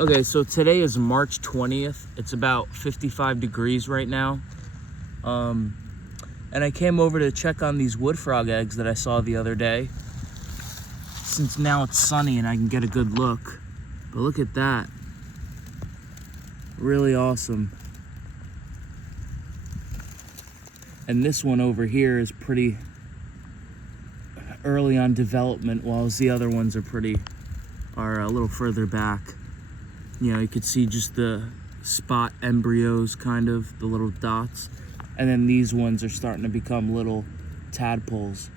Okay, so today is March 20th. It's about 55 degrees right now. And I came over to check on these wood frog eggs that I saw the other day. Since now it's sunny and I can get a good look. But look at that. Really awesome. And this one over here is pretty early on development, while the other ones are a little further back. You know, you could see just the spot embryos, kind of, the little dots. And then these ones are starting to become little tadpoles.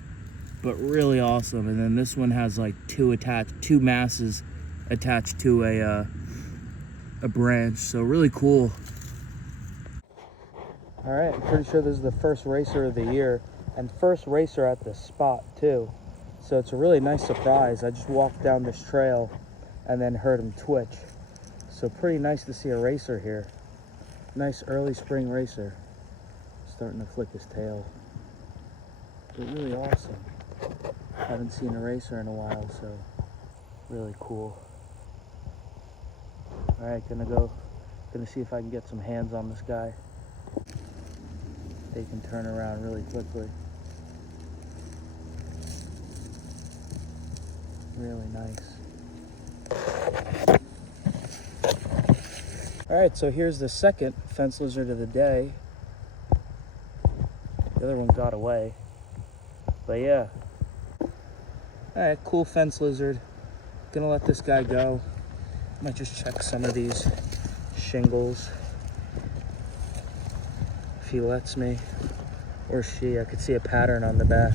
But really awesome. And then this one has like two masses attached to a branch. So really cool. All right, I'm pretty sure this is the first racer of the year. And first racer at this spot too. So it's a really nice surprise. I just walked down this trail and then heard him twitch. So pretty nice to see a racer here. Nice early spring racer. Starting to flick his tail. But really awesome. Haven't seen a racer in a while, so really cool. All right, gonna see if I can get some hands on this guy. They can turn around really quickly. Really nice. All right, so here's the second fence lizard of the day. The other one got away. But yeah. All right, cool fence lizard. Gonna let this guy go. Might just check some of these shingles. If he lets me. Or she, I could see a pattern on the back.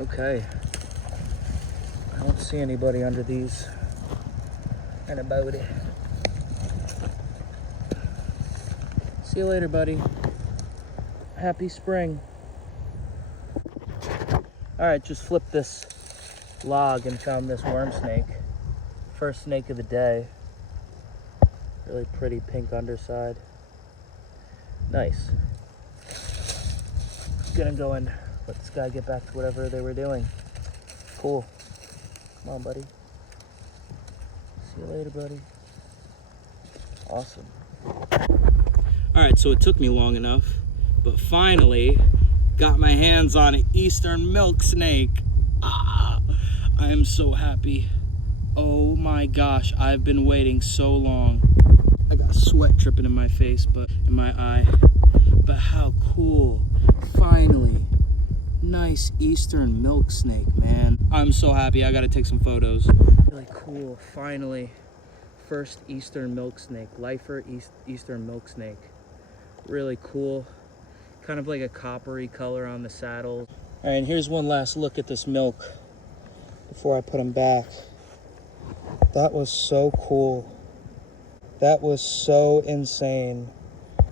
Okay. I don't see anybody under these. And about it. See you later, buddy. Happy spring. All right, just flipped this log and found this worm snake. First snake of the day. Really pretty pink underside. Nice. Gonna go and let this guy get back to whatever they were doing. Cool. Come on, buddy. See you later, buddy. Awesome. All right, so it took me long enough, but finally got my hands on an eastern milk snake. Ah, I am so happy. Oh my gosh, I've been waiting so long. I got sweat dripping in my face, but in my eye. But how cool. Finally. Nice eastern milk snake, man. I'm so happy. I gotta take some photos. Really cool. Finally. First eastern milk snake. Lifer eastern milk snake. Really cool. Kind of like a coppery color on the saddle. All right, and here's one last look at this milk before I put him back. That was so cool. That was so insane.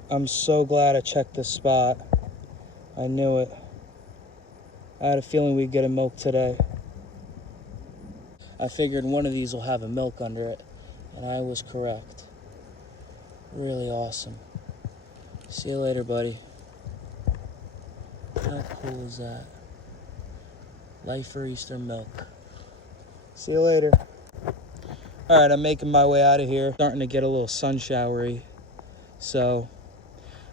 I'm so glad I checked this spot. I knew it. I had a feeling we'd get a milk today. I figured one of these will have a milk under it, and I was correct. Really awesome. See you later, buddy. How cool is that? Lifer Eastern milk. See you later. All right, I'm making my way out of here. Starting to get a little sun showery. So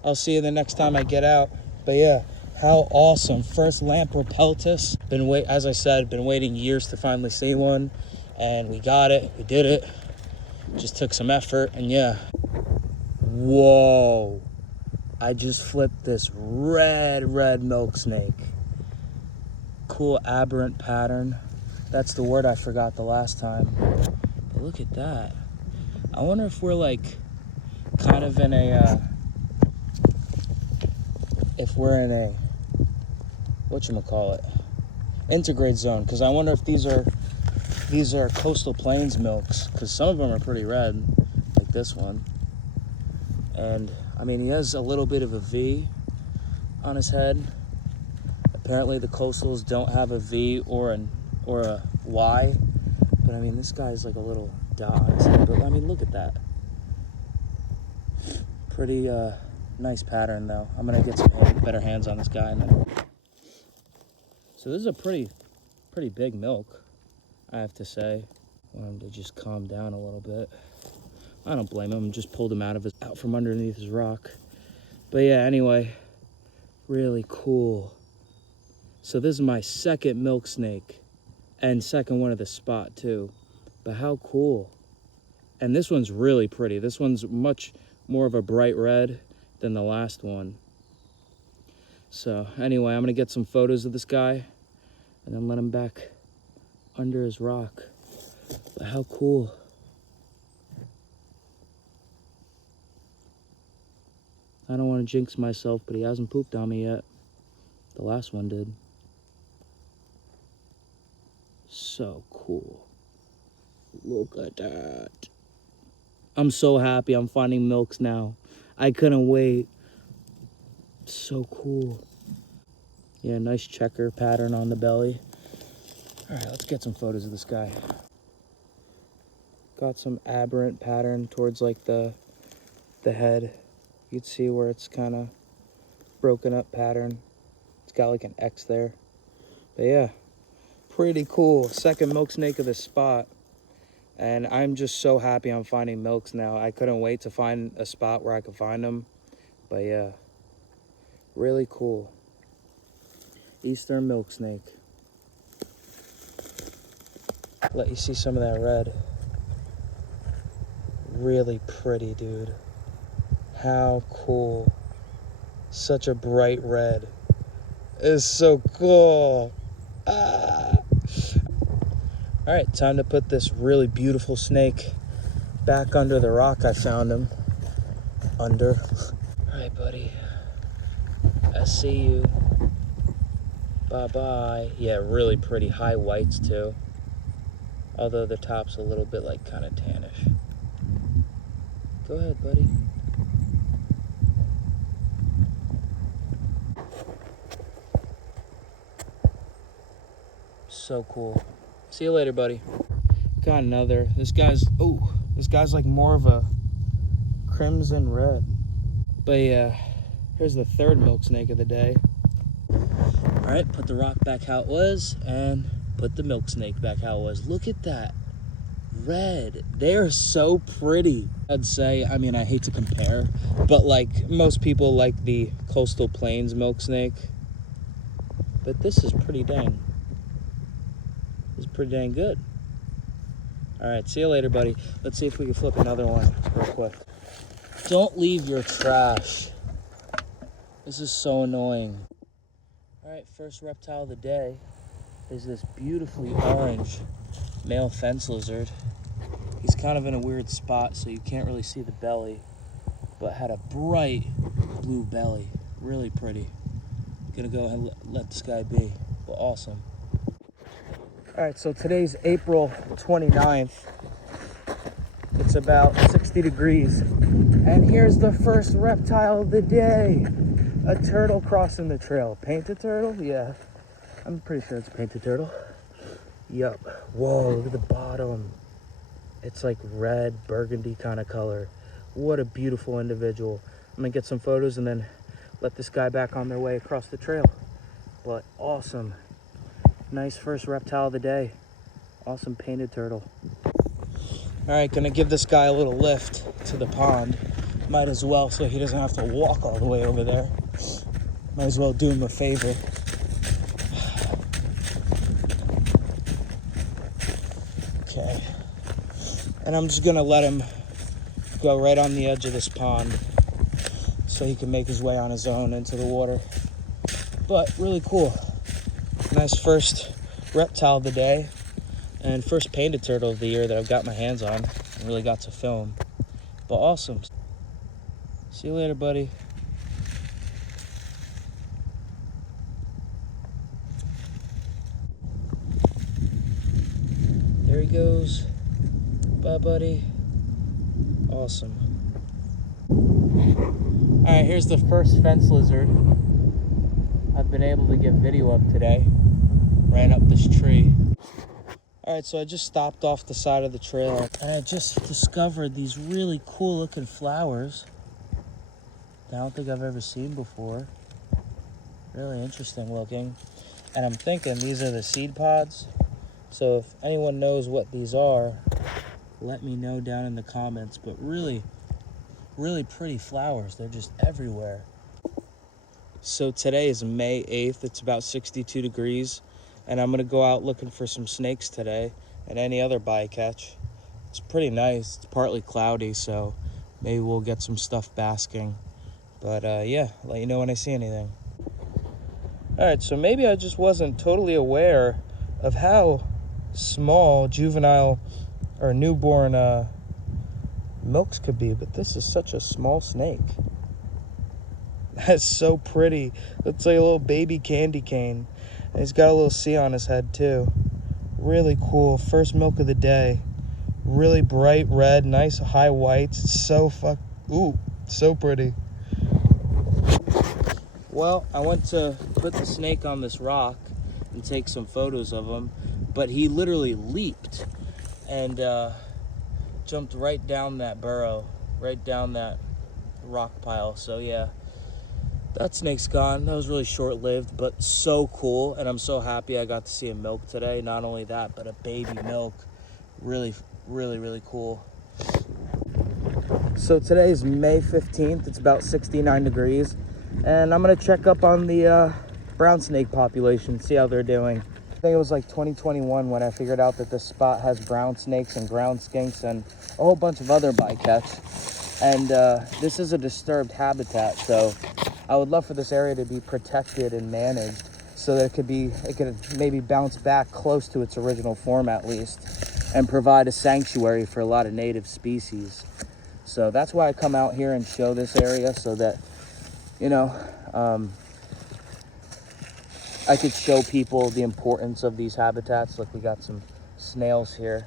I'll see you the next time I get out. But yeah, how awesome. First Lampropeltis. As I said, been waiting years to finally see one. And we got it, we did it. Just took some effort, and yeah. Whoa. I just flipped this red milk snake. Cool aberrant pattern. That's the word I forgot the last time. But look at that. I wonder if we're like kind of in a, whatchamacallit, intergrade zone. Because I wonder if these are coastal plains milks. Because some of them are pretty red, like this one. And I mean, he has a little bit of a V on his head. Apparently the coastals don't have a V or a Y. But I mean, this guy's like a little dot on his head. But I mean, look at that. Pretty nice pattern though. I'm gonna get some better hands on this guy. So this is a pretty big milk. I have to say. I want him to just calm down a little bit. I don't blame him. Just pulled him out from underneath his rock. But yeah, anyway, really cool. So this is my second milk snake and second one of the spot too. But how cool. And this one's really pretty. This one's much more of a bright red than the last one. So anyway, I'm gonna get some photos of this guy and then let him back under his rock. But how cool. I don't want to jinx myself, but he hasn't pooped on me yet. The last one did. So cool. Look at that. I'm so happy I'm finding milks now. I couldn't wait. So cool. Yeah, nice checker pattern on the belly. All right, let's get some photos of this guy. Got some aberrant pattern towards like the head. You can see where it's kind of broken up pattern. It's got like an X there. But yeah, pretty cool. Second milk snake of the spot. And I'm just so happy I'm finding milks now. I couldn't wait to find a spot where I could find them. But yeah, really cool. Eastern milk snake. Let you see some of that red. Really pretty, dude. How cool. Such a bright red. It's so cool. Ah. All right, time to put this really beautiful snake back under the rock I found him under. All right, buddy. I see you. Bye-bye. Yeah, really pretty. High whites, too. Although the top's a little bit, like, kind of tannish. Go ahead, buddy. So cool. See you later, buddy. Got another. This guy's like more of a crimson red. But yeah, here's the third milk snake of the day. All right, put the rock back how it was and put the milk snake back how it was. Look at that red. They're so pretty. I'd say, I mean, I hate to compare, but like most people like the coastal plains milk snake. But this is pretty dang. This is pretty dang good. All right, see you later, buddy. Let's see if we can flip another one real quick. Don't leave your trash. This is so annoying. All right, first reptile of the day is this beautifully orange male fence lizard. He's kind of in a weird spot, so you can't really see the belly, but had a bright blue belly. Really pretty. Gonna go ahead and let this guy be, but awesome. All right, so today's April 29th. It's about 60 degrees. And here's the first reptile of the day. A turtle crossing the trail. Painted turtle? Yeah. I'm pretty sure it's a painted turtle. Yup. Whoa, look at the bottom. It's like red, burgundy kind of color. What a beautiful individual. I'm gonna get some photos and then let this guy back on their way across the trail. But awesome. Nice first reptile of the day. Awesome painted turtle. All right, gonna give this guy a little lift to the pond. Might as well, so he doesn't have to walk all the way over there. Might as well do him a favor. Okay. And I'm just gonna let him go right on the edge of this pond so he can make his way on his own into the water. But really cool. Nice first reptile of the day and first painted turtle of the year that I've got my hands on and really got to film. But awesome. See you later, buddy. There he goes. Bye, buddy. Awesome. All right, here's the first fence lizard I've been able to get video of today. Ran up this tree. All right, so I just stopped off the side of the trail and I just discovered these really cool looking flowers that I don't think I've ever seen before. Really interesting looking. And I'm thinking these are the seed pods So if anyone knows what these are, let me know down in the comments. But really, really pretty flowers. They're just everywhere. So today is May 8th. It's about 62 degrees. And I'm going to go out looking for some snakes today and any other bycatch. It's pretty nice. It's partly cloudy, so maybe we'll get some stuff basking. But yeah, I'll let you know when I see anything. All right, so maybe I just wasn't totally aware of how small juvenile or newborn milks could be, but this is such a small snake. That's so pretty. Looks like a little baby candy cane. And he's got a little C on his head too. Really cool. First milk of the day. Really bright red, nice high whites. So so pretty. Well, I went to put the snake on this rock and take some photos of him, but he literally leaped and jumped right down that burrow, right down that rock pile. So yeah, that snake's gone. That was really short-lived, but so cool, and I'm so happy I got to see a milk today. Not only that, but a baby milk. Really, really, really cool. So today is May 15th. It's about 69 degrees. And I'm gonna check up on the brown snake population, see how they're doing. I think it was like 2021 when I figured out that this spot has brown snakes and ground skinks and a whole bunch of other bycatch. And this is a disturbed habitat, so I would love for this area to be protected and managed so that it could maybe bounce back close to its original form at least and provide a sanctuary for a lot of native species. So that's why I come out here and show this area, so that you know, I could show people the importance of these habitats. Look, we got some snails here.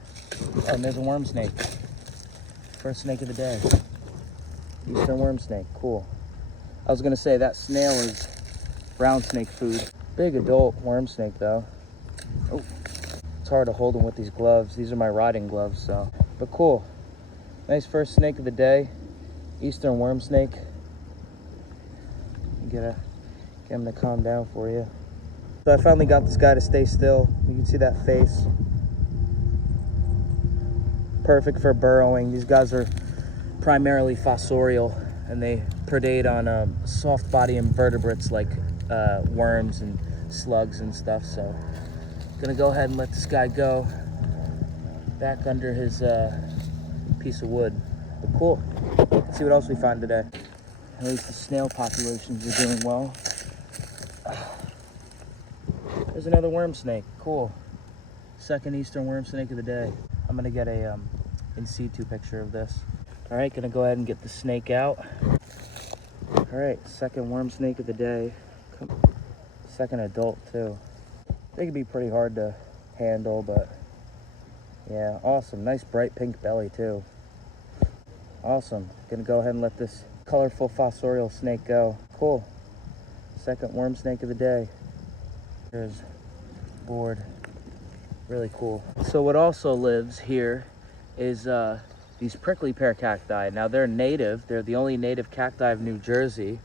And there's a worm snake. First snake of the day. Eastern worm snake, cool. I was gonna say that snail is brown snake food. Big adult worm snake though. Oh, it's hard to hold them with these gloves. These are my riding gloves, so. But cool. Nice first snake of the day. Eastern worm snake. Get him to calm down for you. So I finally got this guy to stay still. You can see that face. Perfect for burrowing. These guys are primarily fossorial, and they predate on soft body invertebrates like worms and slugs and stuff. So gonna go ahead and let this guy go back under his piece of wood. But cool. Let's see what else we find today. At least the snail populations are doing well. There's another worm snake. Cool. Second eastern worm snake of the day. I'm gonna get a in situ picture of this. All right, gonna go ahead and get the snake out. All right, second worm snake of the day. Second adult too. They can be pretty hard to handle, but yeah, awesome. Nice bright pink belly too. Awesome. Gonna go ahead and let this colorful fossorial snake go. Cool. Second worm snake of the day. There's board. Really cool. So what also lives here is these prickly pear cacti. Now they're native. They're the only native cacti of New Jersey.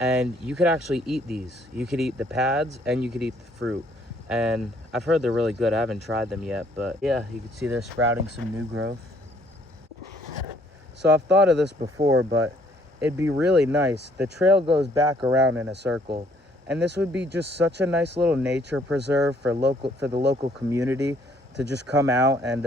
And you could actually eat these. You could eat the pads and you could eat the fruit. And I've heard they're really good. I haven't tried them yet, but yeah, you can see they're sprouting some new growth. So I've thought of this before, but it'd be really nice. The trail goes back around in a circle, and this would be just such a nice little nature preserve for the local community to just come out and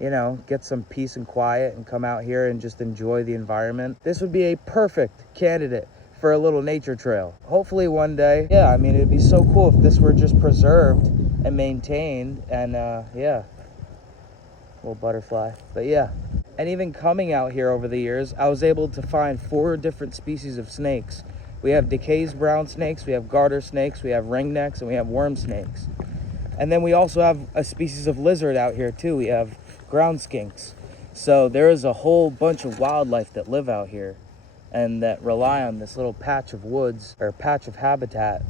you know, get some peace and quiet and come out here and just enjoy the environment. This would be a perfect candidate for a little nature trail. Hopefully one day. Yeah, I mean, it'd be so cool if this were just preserved and maintained. And yeah, little butterfly. But yeah. And even coming out here over the years, I was able to find 4 different species of snakes. We have Decay's brown snakes, we have garter snakes, we have ringnecks, and we have worm snakes. And then we also have a species of lizard out here too. We have ground skinks. So there is a whole bunch of wildlife that live out here and that rely on this little patch of woods or patch of habitat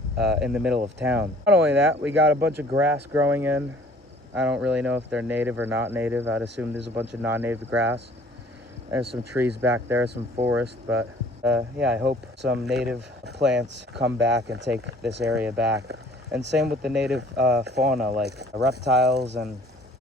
in the middle of town. Not only that, we got a bunch of grass growing in. I don't really know if they're native or not native. I'd assume there's a bunch of non-native grass. There's some trees back there, some forest, but yeah, I hope some native plants come back and take this area back. And same with the native fauna, like reptiles and